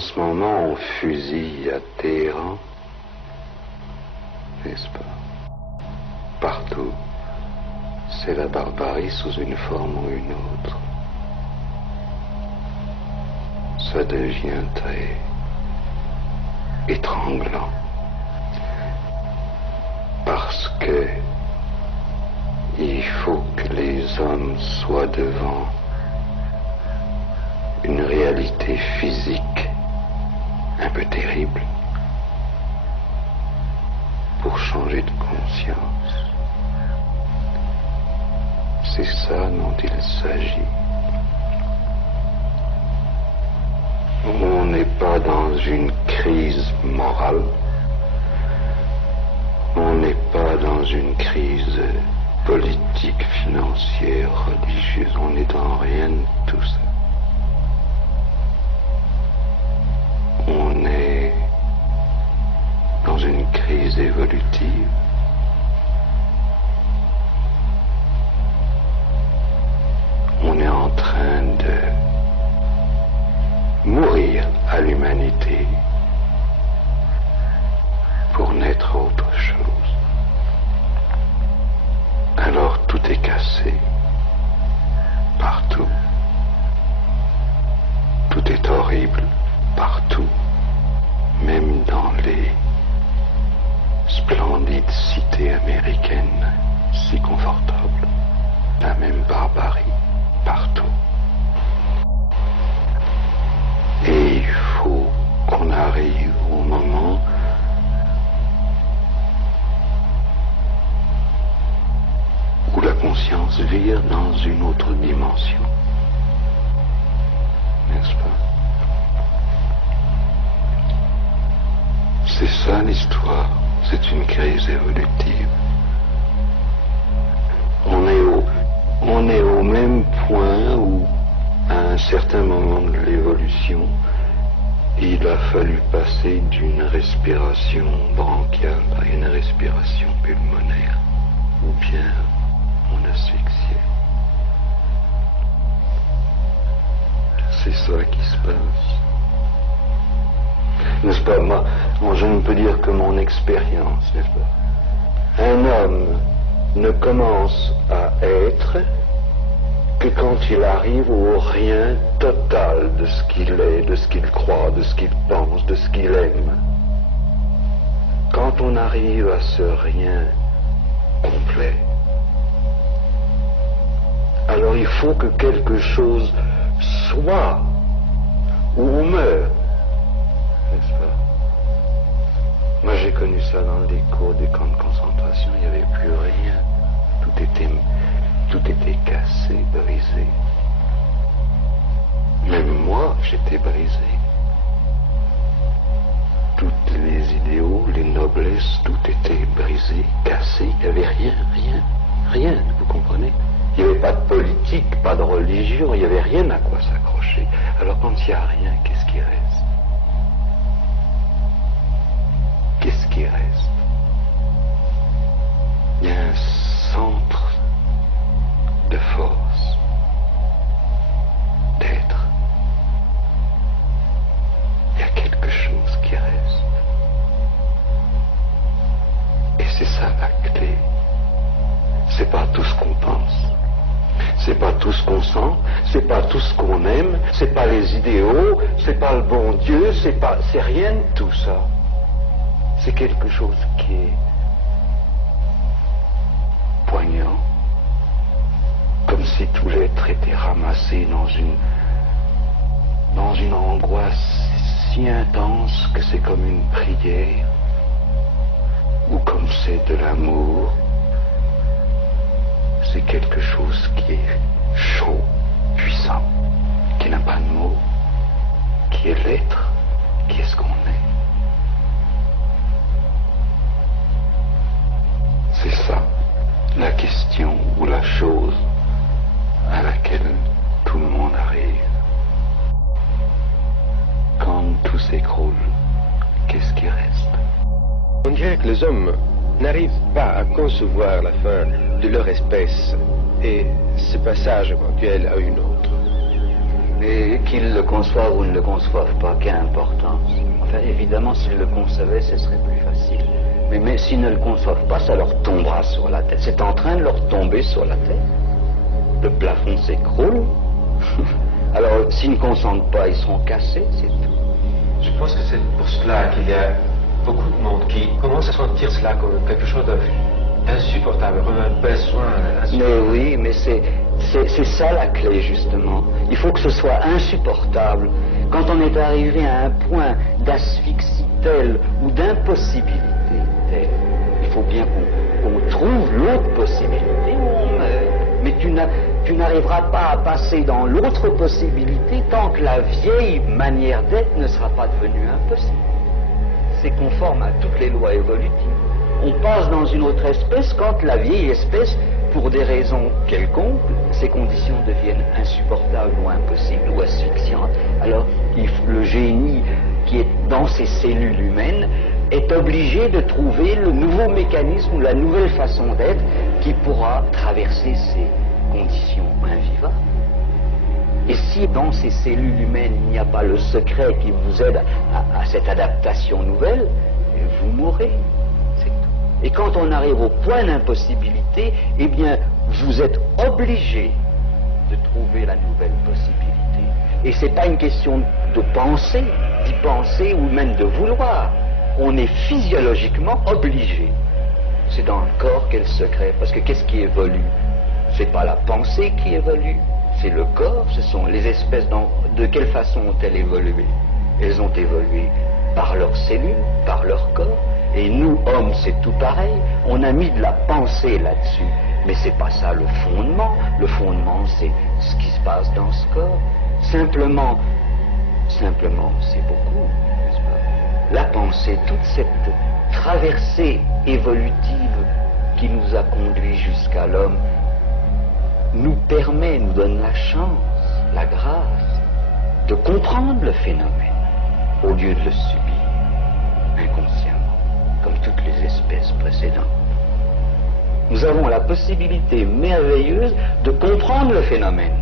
en ce moment on fusille à Téhéran, n'est-ce pas? Partout, c'est la barbarie sous une forme ou une autre. Ça devient très étranglant. Parce que il faut que les hommes soient devant une réalité physique un peu terrible pour changer de conscience. C'est ça dont il s'agit. On n'est pas dans une crise morale. On n'est pas dans une crise politique, financière, religieuse. On n'est dans rien de tout ça. On est dans une crise évolutive. On est en train de mourir à l'humanité pour naître autre chose. Alors tout est cassé partout. Tout est horrible partout, même dans les splendides cités américaines si confortables. La même barbarie partout. Et il faut qu'on arrive au moment où la conscience vire dans une autre dimension. N'est-ce pas? C'est ça l'histoire. C'est une crise évolutive. On est au même point où, à un certain moment de l'évolution, il a fallu passer d'une respiration bronchiale à une respiration pulmonaire, ou bien on asphyxiait. C'est ça qui se passe. N'est-ce pas? Moi, je ne peux dire que mon expérience, n'est-ce pas? Un homme ne commence à être que quand il arrive au rien total de ce qu'il est, de ce qu'il croit, de ce qu'il pense, de ce qu'il aime. Quand on arrive à ce rien complet, alors il faut que quelque chose soit ou on meurt, n'est-ce pas? Moi j'ai connu ça dans les cours des camps de concentration, il n'y avait plus rien, tout était cassé, brisé. Même moi, j'étais brisé. Toutes les idéaux, les noblesses, tout était brisé, cassé. Il n'y avait rien, vous comprenez? Il n'y avait pas de politique, pas de religion, il n'y avait rien à quoi s'accrocher. Alors quand il n'y a rien, qu'est-ce qui reste? Qu'est-ce qui reste? Il y a un centre de force, d'être. Il y a quelque chose qui reste. Et c'est ça la clé. C'est pas tout ce qu'on pense. C'est pas tout ce qu'on sent. C'est pas tout ce qu'on aime. C'est pas les idéaux. C'est pas le bon Dieu. C'est rien de tout ça. C'est quelque chose qui est poignant. Comme si tout l'être était ramassé dans une angoisse si intense que c'est comme une prière, ou comme c'est de l'amour. C'est quelque chose qui est chaud, puissant, qui n'a pas de mots, qui est l'être, qui est ce qu'on est. C'est ça, la question ou la chose à laquelle tout le monde arrive. Quand tout s'écroule, qu'est-ce qui reste? On dirait que les hommes n'arrivent pas à concevoir la fin de leur espèce et ce passage éventuel à une autre. Et Qu'ils le conçoivent ou ne le conçoivent pas, quelle importance. Enfin, évidemment, s'ils le concevaient, ce serait plus facile. Mais s'ils ne le conçoivent pas, ça leur tombera sur la tête. C'est en train de leur tomber sur la tête. Le plafond s'écroule. Alors, s'ils ne consentent pas, ils seront cassés, c'est tout. Je pense que c'est pour cela qu'il y a beaucoup de monde qui commence à sentir cela comme quelque chose d'insupportable, comme un besoin insupportable. Mais oui, mais c'est ça la clé, justement. Il faut que ce soit insupportable. Quand on est arrivé à un point d'asphyxie tel ou d'impossibilité telle, il faut bien qu'on trouve l'autre possibilité où on meurt. Mais tu n'arriveras pas à passer dans l'autre possibilité tant que la vieille manière d'être ne sera pas devenue impossible. C'est conforme à toutes les lois évolutives. On passe dans une autre espèce quand la vieille espèce, pour des raisons quelconques, ces conditions deviennent insupportables ou impossibles ou asphyxiantes. Alors le génie qui est dans ces cellules humaines est obligé de trouver le nouveau mécanisme ou la nouvelle façon d'être qui pourra traverser ces conditions invivables. Et si dans ces cellules humaines il n'y a pas le secret qui vous aide à cette adaptation nouvelle, vous mourrez. C'est tout. Et quand on arrive au point d'impossibilité, eh bien, vous êtes obligé de trouver la nouvelle possibilité. Et c'est pas une question de penser, d'y penser ou même de vouloir. On est physiologiquement obligé. C'est dans le corps qu'est le secret. Parce que qu'est-ce qui évolue? C'est pas la pensée qui évolue, c'est le corps. Ce sont les espèces. De quelle façon ont-elles évolué? Elles ont évolué par leurs cellules, par leur corps. Et nous, hommes, c'est tout pareil. On a mis de la pensée là-dessus. Mais c'est pas ça le fondement. Le fondement, c'est ce qui se passe dans ce corps. Simplement, c'est beaucoup, n'est-ce pas? La pensée, toute cette traversée évolutive qui nous a conduits jusqu'à l'homme, nous permet, nous donne la chance, la grâce de comprendre le phénomène au lieu de le subir inconsciemment, comme toutes les espèces précédentes. Nous avons la possibilité merveilleuse de comprendre le phénomène.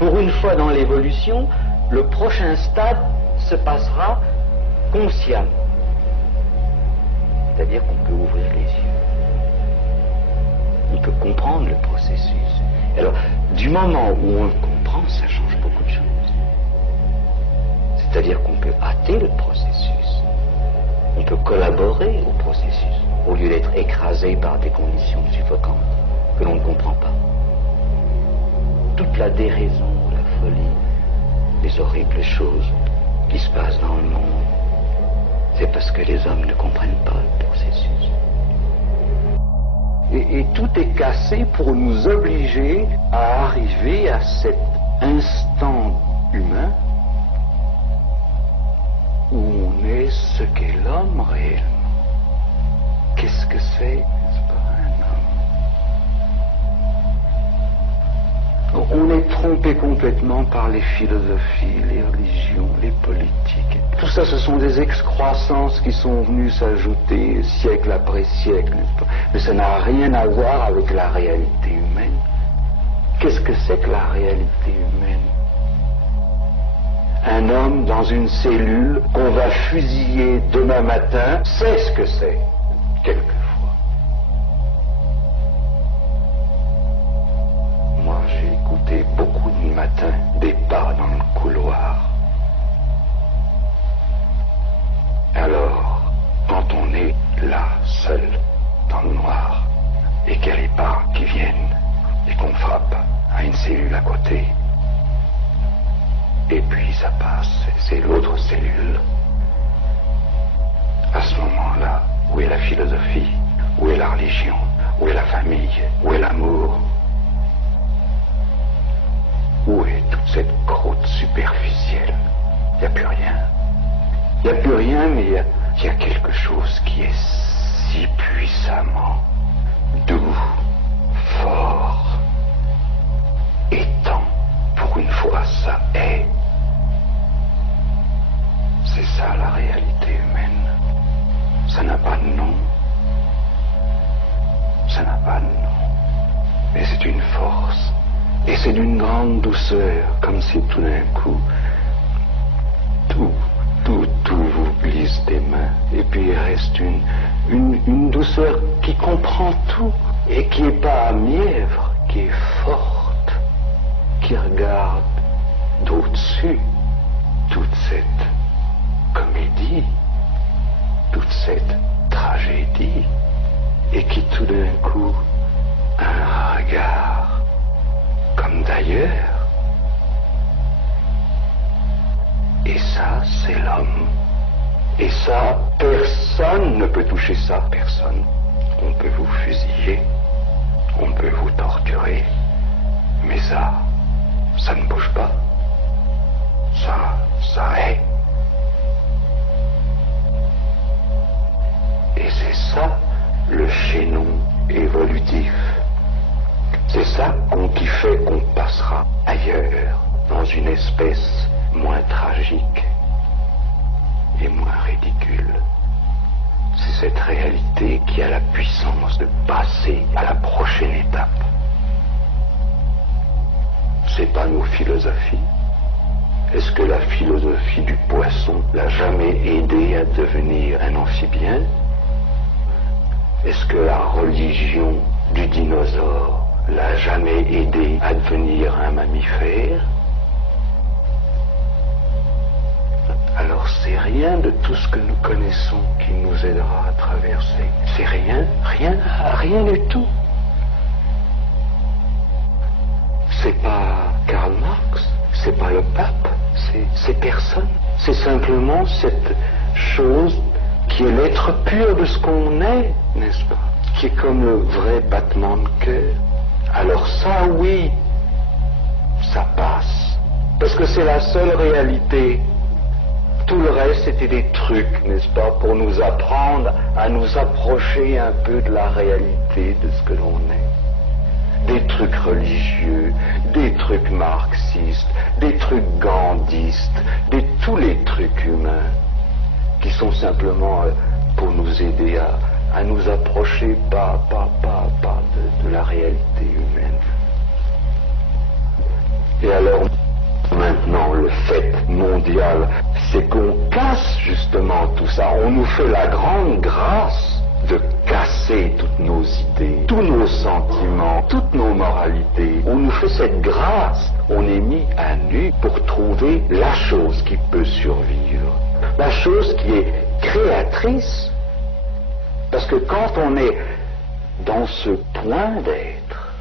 Pour une fois dans l'évolution, le prochain stade se passera consciemment. C'est-à-dire qu'on peut ouvrir les yeux. On peut comprendre le processus. Alors, du moment où on le comprend, ça change beaucoup de choses. C'est-à-dire qu'on peut hâter le processus. On peut collaborer au processus, au lieu d'être écrasé par des conditions suffocantes que l'on ne comprend pas. Toute la déraison, la folie, les horribles choses qui se passent dans le monde, c'est parce que les hommes ne comprennent pas le processus. Et tout est cassé pour nous obliger à arriver à cet instant humain où on est ce qu'est l'homme réellement. Qu'est-ce que c'est, n'est-ce pas, un homme? On est trompé complètement par les philosophies, les religions, les politiques. Tout ça, ce sont des excroissances qui sont venues s'ajouter siècle après siècle, n'est-ce pas? Mais ça n'a rien à voir avec la réalité humaine. Qu'est-ce que c'est que la réalité humaine? Un homme dans une cellule qu'on va fusiller demain matin, c'est ce que c'est, quelquefois. Moi, j'ai écouté beaucoup de matins des pas dans le couloir. Alors, quand on est là, seul, dans le noir, et qu'il y a les pas qui viennent, et qu'on frappe à une cellule à côté, et puis ça passe, c'est l'autre cellule. À ce moment-là, où est la philosophie? Où est la religion? Où est la famille? Où est l'amour? Où est toute cette croûte superficielle? Il n'y a plus rien. Il n'y a plus rien, mais il y a quelque chose qui est si puissamment doux, fort, étant. Pour une fois, ça est. C'est ça la réalité humaine. Ça n'a pas de nom. Ça n'a pas de nom. Mais c'est une force. Et c'est d'une grande douceur, comme si tout d'un coup, tout vous glisse des mains. Et puis il reste une douceur qui comprend tout et qui n'est pas mièvre, qui est forte, qui regarde d'au-dessus toute cette comédie, toute cette tragédie, et qui tout d'un coup a un regard comme d'ailleurs. Et ça, c'est l'homme. Et ça, personne ne peut toucher ça, personne. On peut vous fusiller, on peut vous torturer, mais ça ne bouge pas. Ça est. Et c'est ça, le chaînon évolutif. C'est ça qui fait qu'on passera ailleurs, dans une espèce moins tragique et moins ridicule. C'est cette réalité qui a la puissance de passer à la prochaine étape. C'est pas nos philosophies. Est-ce que la philosophie du poisson l'a jamais aidé à devenir un amphibien? Est-ce que la religion du dinosaure l'a jamais aidé à devenir un mammifère? Alors c'est rien de tout ce que nous connaissons qui nous aidera à traverser. C'est rien du tout. C'est pas Karl Marx, c'est pas le pape, c'est personne. C'est simplement cette chose qui est l'être pur de ce qu'on est, n'est-ce pas? Qui est comme le vrai battement de cœur. Alors ça, oui, ça passe. Parce que c'est la seule réalité. Tout le reste, c'était des trucs, n'est-ce pas, pour nous apprendre à nous approcher un peu de la réalité de ce que l'on est. Des trucs religieux, des trucs marxistes, des trucs gandhistes, tous les trucs humains qui sont simplement pour nous aider à nous approcher pas de la réalité humaine. Et alors, maintenant, le fait mondial, c'est qu'on casse justement tout ça. On nous fait la grande grâce de casser toutes nos idées, tous nos sentiments, toutes nos moralités. On nous fait cette grâce. On est mis à nu pour trouver la chose qui peut survivre. La chose qui est créatrice. Parce que quand on est dans ce point d'être,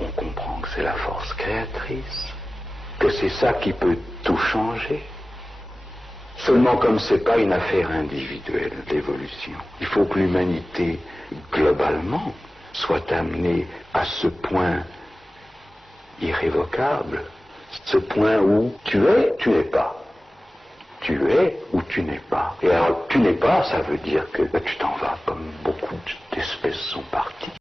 on comprend que c'est la force créatrice, que c'est ça qui peut tout changer. Seulement comme c'est pas une affaire individuelle d'évolution, il faut que l'humanité, globalement, soit amenée à ce point irrévocable, ce point où tu es, tu n'es pas. Tu es ou tu n'es pas. Et alors, tu n'es pas, ça veut dire que tu t'en vas comme beaucoup d'espèces sont parties.